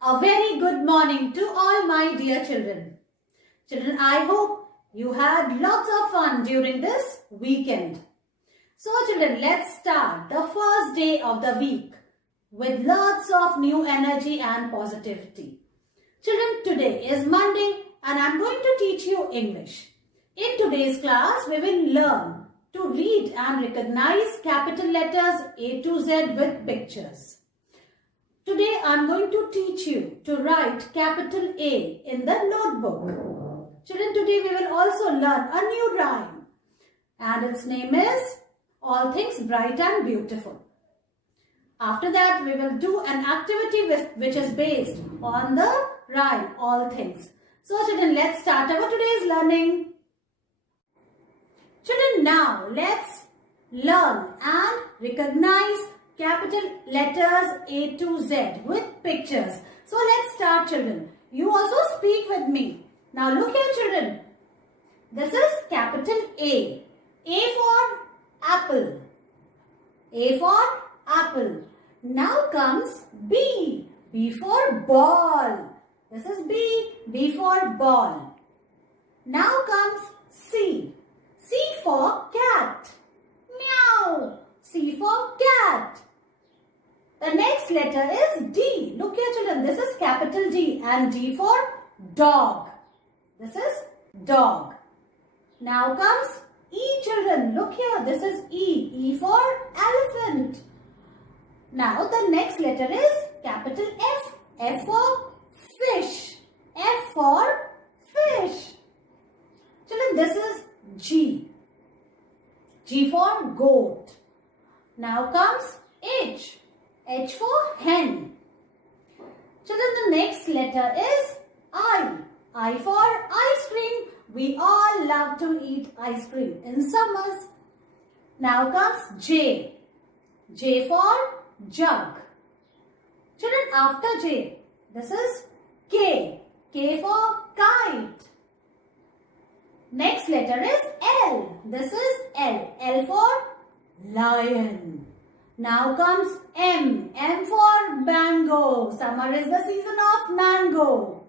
A very good morning to all my dear children. Children, I hope you had lots of fun during this weekend. So children, let's start the first day of the week with lots of new energy and positivity. Children, today is Monday and I'm going to teach you English. In today's class, we will learn to read and recognize capital letters A to Z with pictures. Today I am going to teach you to write capital A in the notebook. Children, today we will also learn a new rhyme and its name is All Things Bright and Beautiful. After that we will do an activity which is based on the rhyme All Things. So children, let's start our today's learning. Children, now let's learn and recognize capital letters A to Z with pictures. So let's start, children. You also speak with me. Now look here, children. This is capital A. A for apple. A for apple. Now comes B. B for ball. This is B. B for ball. Now comes C. C for cat. Meow. C for cat. The next letter is D. Look here, children. This is capital D and D for dog. This is dog. Now comes E, children. Look here. This is E. E for elephant. Now the next letter is capital F. F for fish. F for fish. Children, this is G. G for goat. Now comes H. H for hen. Children, the next letter is I. I for ice cream. We all love to eat ice cream in summers. Now comes J. J for jug. Children, after J, this is K. K for kite. Next letter is L. This is L. L for lion. Now comes M. M for mango. Summer is the season of mango.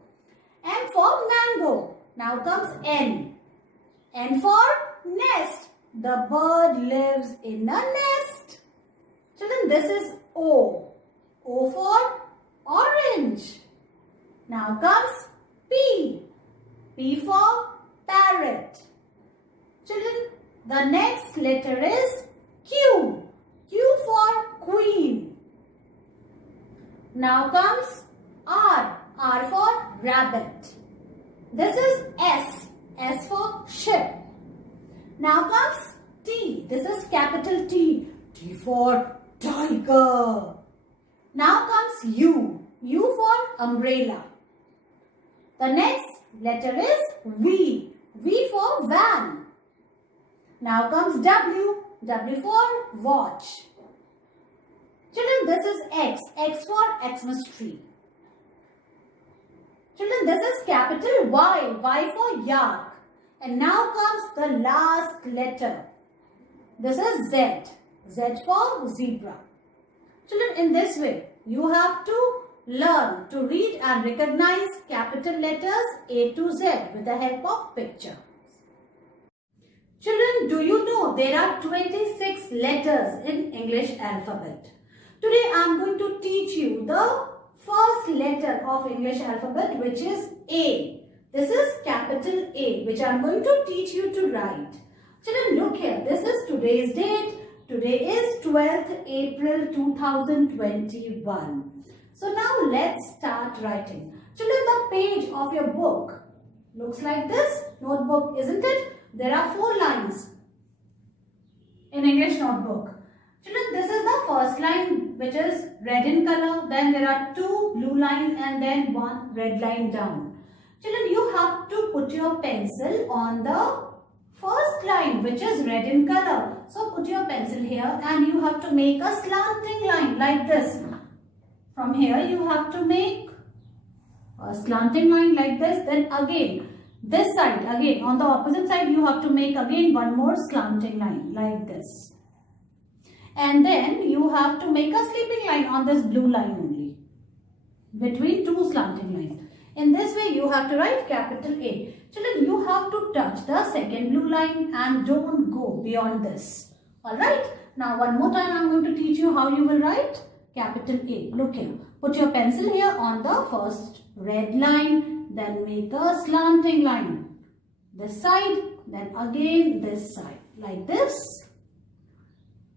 M for mango. Now comes N. N for nest. The bird lives in a nest. Children, this is O. O for orange. Now comes P. P for parrot. Children, the next letter is Q. Q for queen. Now comes R. R for rabbit. This is S. S for ship. Now comes T. This is capital T. T for tiger. Now comes U. U for umbrella. The next letter is V. V for van. Now comes W. W for watch. Children, this is X. X for Xmas tree. Children, this is capital Y. Y for yak. And now comes the last letter. This is Z. Z for zebra. Children, in this way, you have to learn to read and recognize capital letters A to Z with the help of picture. Children, do you know there are 26 letters in English alphabet? Today I am going to teach you the first letter of English alphabet, which is A. This is capital A, which I am going to teach you to write. Children, look here. This is today's date. Today is 12th April 2021. So now let's start writing. Children, the page of your book looks like this. Notebook, isn't it? There are 4 lines in English notebook. Children, this is the first line, which is red in color. Then there are 2 blue lines and then 1 red line down. Children, you have to put your pencil on the first line, which is red in color. So put your pencil here and you have to make a slanting line like this. From here you have to make a slanting line like this. Then again, this side, again on the opposite side, you have to make again one more slanting line like this. And then you have to make a sleeping line on this blue line only. between two slanting lines. In this way, you have to write capital A. Children, you have to touch the second blue line and don't go beyond this. Alright? Now, one more time, I am going to teach you how you will write capital A. Look here. Put your pencil here on the first red line. Then make a slanting line. This side, then again this side. Like this.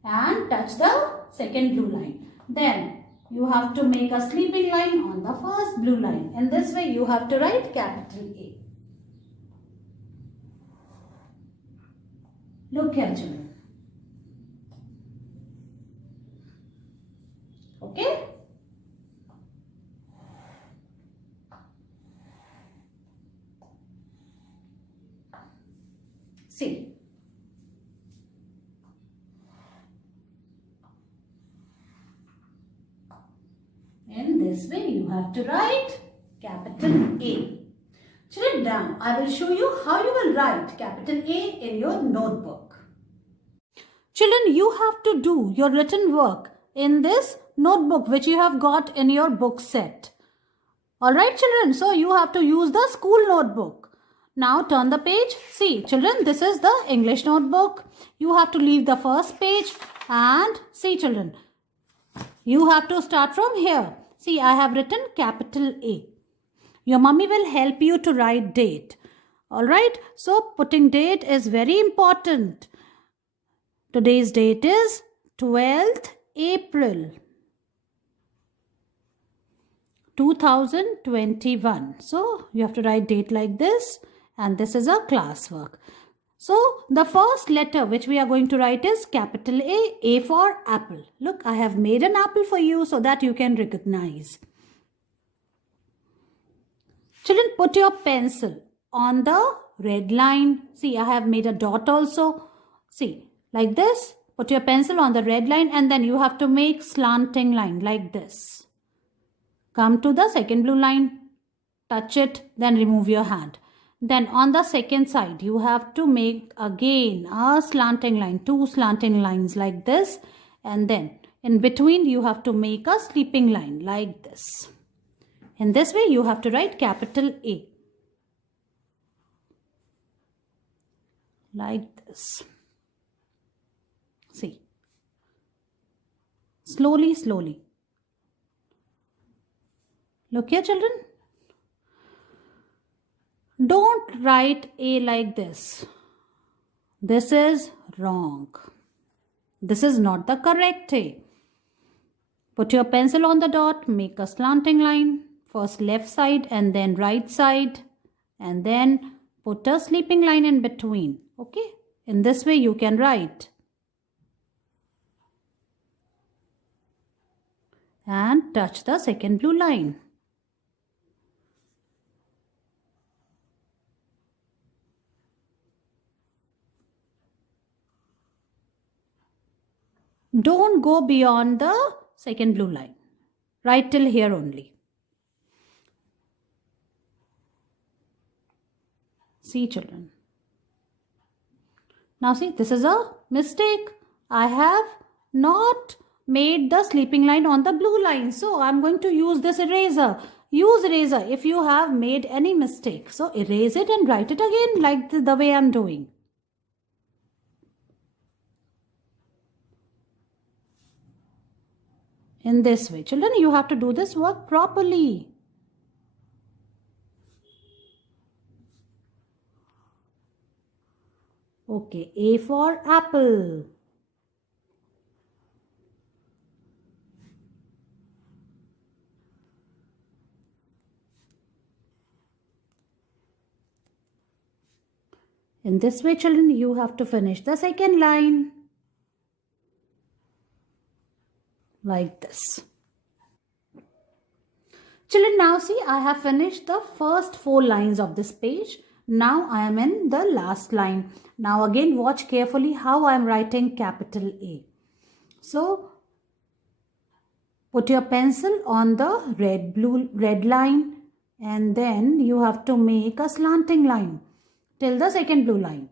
And touch the second blue line. Then you have to make a sleeping line on the first blue line. In this way, you have to write capital A. Look here, children. Okay? See. In this way, you have to write capital A. Children, now I will show you how you will write capital A in your notebook. Children, you have to do your written work in this notebook which you have got in your book set. Alright, children, so you have to use the school notebook. Now turn the page. See, children, this is the English notebook. You have to leave the first page and see, children, you have to start from here. See, I have written capital A. Your mummy will help you to write date. Alright, so putting date is very important. Today's date is 12th April 2021. So, you have to write date like this, and this is a classwork. So, the first letter which we are going to write is capital A for apple. Look, I have made an apple for you so that you can recognize. Children, put your pencil on the red line. See, I have made a dot also. See, like this. Put your pencil on the red line and then you have to make slanting line like this. Come to the second blue line. Touch it, then remove your hand. Then on the second side, you have to make again a slanting line, two slanting lines like this. And then in between, you have to make a sleeping line like this. In this way, you have to write capital A. Like this. See. Slowly, slowly. Look here, children. Don't write A like this. This is wrong. This is not the correct A. Put your pencil on the dot, make a slanting line. First left side and then right side. And then put a sleeping line in between. Okay? In this way you can write. And touch the second blue line. Don't go beyond the second blue line. Write till here only. See, children. Now see, this is a mistake. I have not made the sleeping line on the blue line. So I'm going to use this eraser. Use eraser if you have made any mistake. So erase it and write it again like the way I'm doing. In this way. Children, you have to do this work properly. Okay, A for apple. In this way, children, you have to finish the second line. Like this. Children, now see, I have finished the first 4 lines of this page. Now I am in the last line. Now again watch carefully how I am writing capital A. So put your pencil on the red line and then you have to make a slanting line till the second blue line.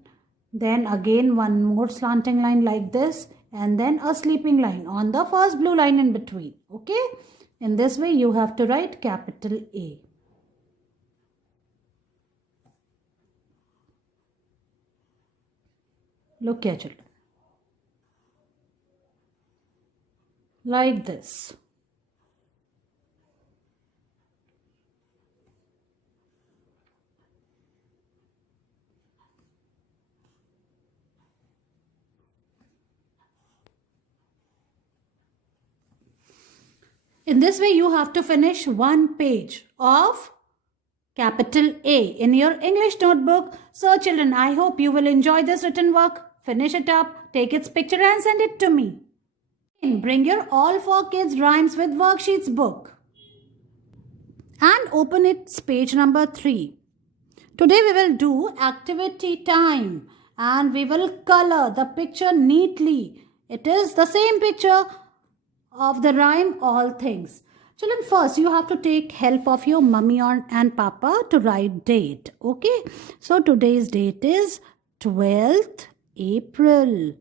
Then again one more slanting line like this and then a sleeping line on the first blue line in between. Okay? In this way, you have to write capital A. Look here, children. Like this. In this way, you have to finish one page of capital A in your English notebook. So children, I hope you will enjoy this written work. Finish it up, take its picture and send it to me. Bring your All for Kids Rhymes with Worksheets book and open its page number 3. Today we will do activity time and we will color the picture neatly. It is the same picture of the rhyme all things. Children, first you have to take help of your mummy and papa to write date. Okay, so today's date is 12th April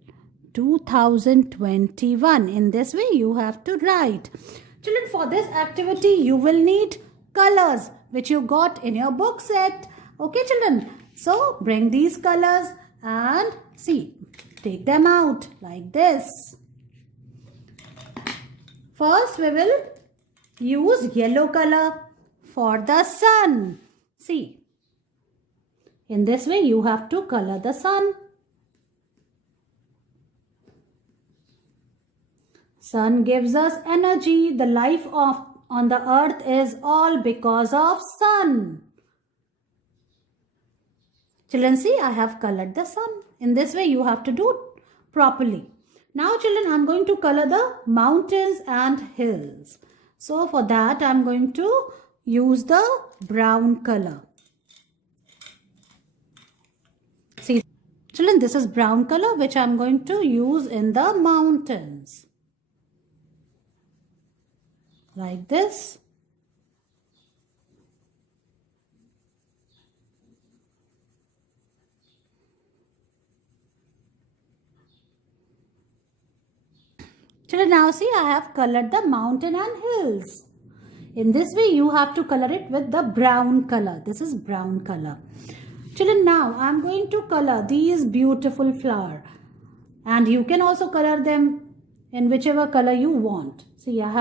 2021. In this way you have to write. Children, for this activity you will need colors which you got in your book set. Okay children, so bring these colors and see, take them out like this. First we will use yellow color for the sun. See, in this way you have to color the sun. Sun gives us energy. The life on the earth is all because of sun. Children, see, I have colored the sun. In this way you have to do properly. Now children, I am going to color the mountains and hills. So for that I am going to use the brown color. See children, this is brown color which I am going to use in the mountains. Like this. Children, now see, I have colored the mountain and hills. In this way, you have to color it with the brown color. This is brown color. Children, now I am going to color these beautiful flowers. And you can also color them in whichever color you want. See, I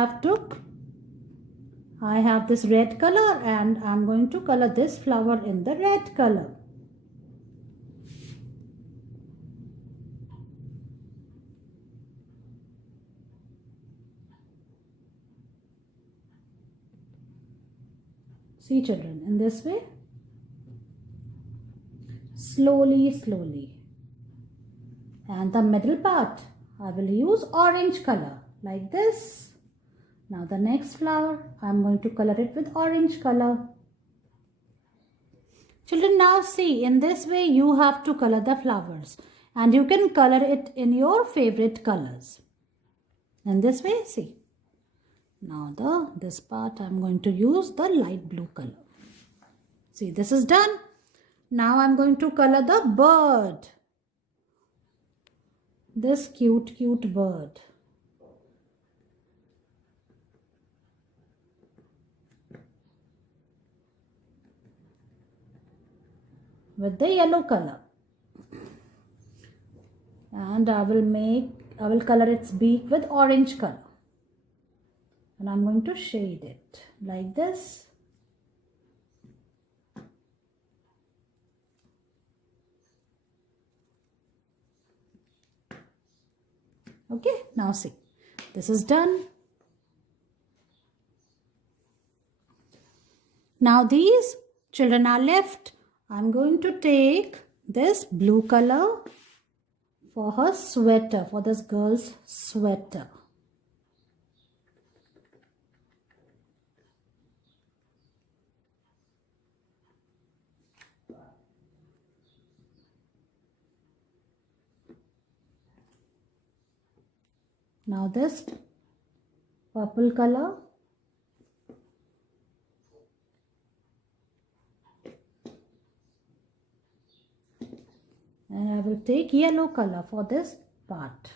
have this red color and I am going to color this flower in the red color. See children, in this way, slowly. And the middle part, I will use orange color like this. Now the next flower, I am going to color it with orange color. Children, now see, in this way you have to color the flowers and you can color it in your favorite colors. In this way, see. Now this part I am going to use the light blue color. See, this is done. Now I am going to color the bird. This cute bird. With the yellow color. And I will color its beak with orange color. And I'm going to shade it like this. Okay, now see, this is done. Now these children are left. I'm going to take this blue color for her sweater, for this girl's sweater. Now this purple color. And I will take yellow color for this part.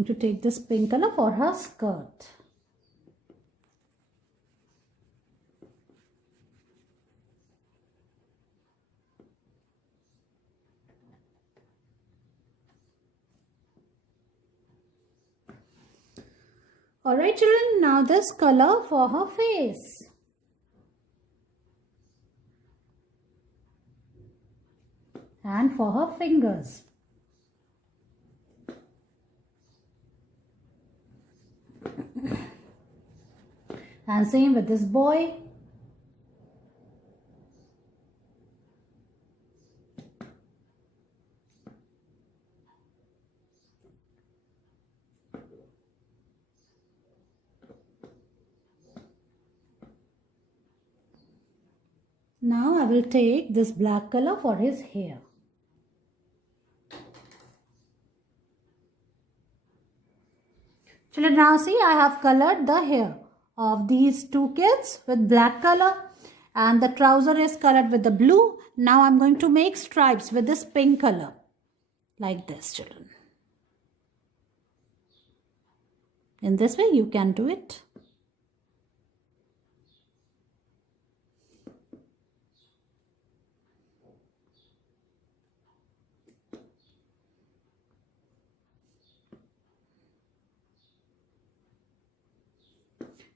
going to take this pink color for her skirt. Alright children, now this color for her face. And for her fingers. And same with this boy. Now I will take this black color for his hair. Children, now see, I have colored the hair of these two kids with black color and the trouser is colored with the blue. Now I'm going to make stripes with this pink color like this, children. In this way you can do it.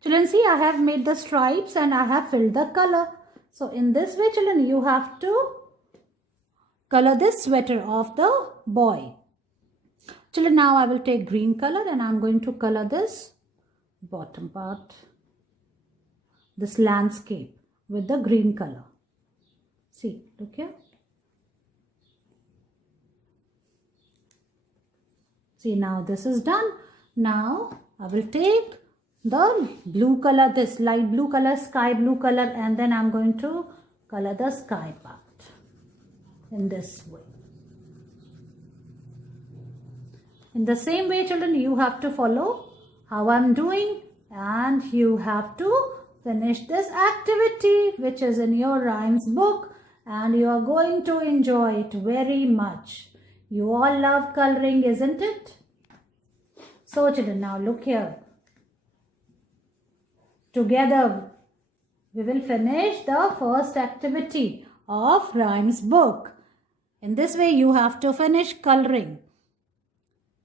Children, see, I have made the stripes and I have filled the color. So in this way, children, you have to color this sweater of the boy. Children, now I will take green color and I am going to color this bottom part, this landscape with the green color. See, look here. See, now this is done. Now I will take the blue color, this light blue color, sky blue color, and then I'm going to color the sky part in this way. In the same way, children, you have to follow how I'm doing and you have to finish this activity which is in your rhymes book and you are going to enjoy it very much. You all love coloring, isn't it? So children, now look here. Together, we will finish the first activity of rhymes book. In this way, you have to finish coloring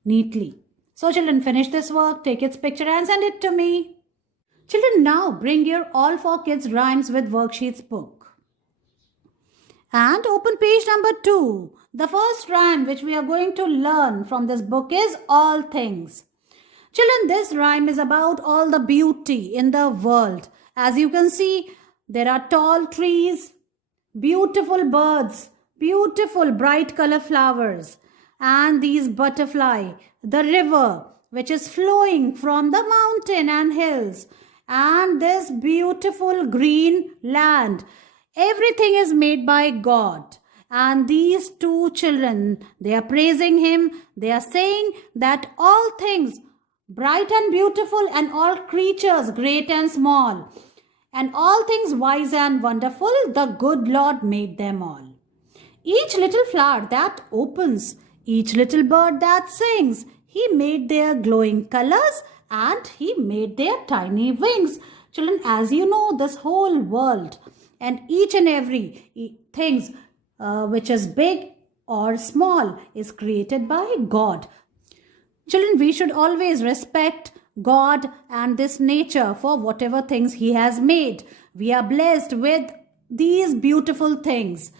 neatly. So children, finish this work, take its picture and send it to me. Children, now bring your All for Kids Rhymes with Worksheets book. And open page number 2. The first rhyme which we are going to learn from this book is All Things. Children, this rhyme is about all the beauty in the world. As you can see, there are tall trees, beautiful birds, beautiful bright color flowers, and these butterfly, the river which is flowing from the mountain and hills, and this beautiful green land. Everything is made by God. And these two children, they are praising Him. They are saying that all things bright and beautiful, and all creatures great and small, and all things wise and wonderful, the good Lord made them all. Each little flower that opens, each little bird that sings, He made their glowing colors and He made their tiny wings. Children, as you know, this whole world and each and every things which is big or small is created by God. Children, we should always respect God and this nature for whatever things He has made. We are blessed with these beautiful things.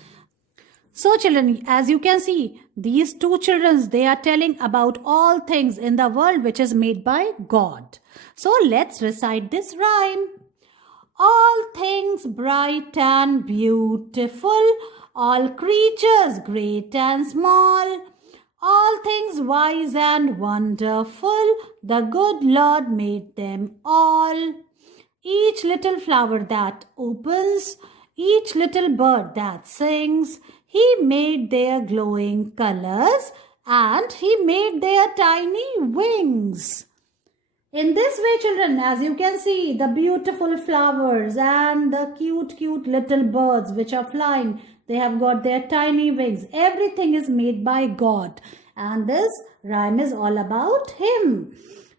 So children, as you can see, these two children, they are telling about all things in the world which is made by God. So let's recite this rhyme. All things bright and beautiful, all creatures great and small, all things wise and wonderful, the good Lord made them all. Each little flower that opens, each little bird that sings, He made their glowing colors and He made their tiny wings. In this way, children, as you can see, the beautiful flowers and the cute little birds which are flying, they have got their tiny wings. Everything is made by God. and this rhyme is all about him.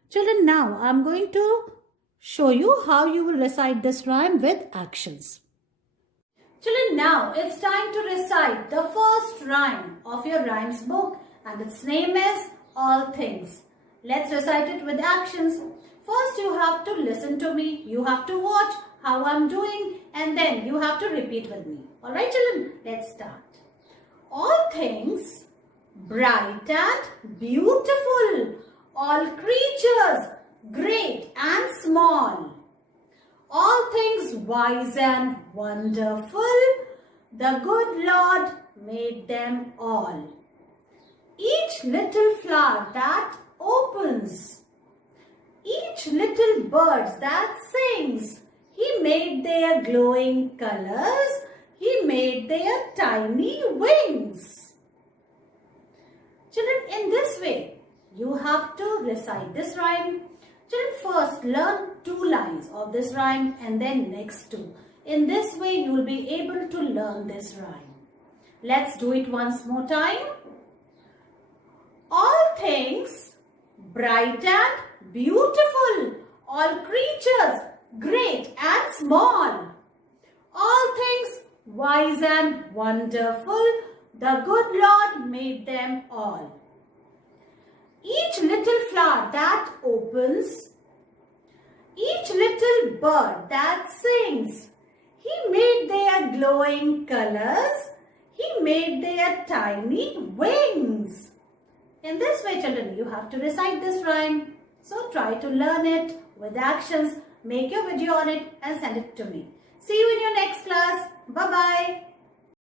Children, now I'm going to show you how you will recite this rhyme with actions. Children, now it's time to recite the first rhyme of your rhymes book, and its name is All Things. Let's recite it with actions. First, you have to listen to me. You have to watch how I'm doing, and then you have to repeat with me. Alright children, let's start. All things bright and beautiful, all creatures great and small, all things wise and wonderful, the good Lord made them all. Each little flower that opens, each little bird that sings, He made their glowing colors, He made their tiny wings. Children, in this way, you have to recite this rhyme. Children, first learn 2 lines of this rhyme and then next 2. In this way, you will be able to learn this rhyme. Let's do it once more time. All things bright and beautiful, all creatures great and small, all things wise and wonderful, the good Lord made them all. Each little flower that opens, each little bird that sings, He made their glowing colors, He made their tiny wings. In this way, children, you have to recite this rhyme. So try to learn it with actions, make your video on it and send it to me. See you in your next class. Bye-bye.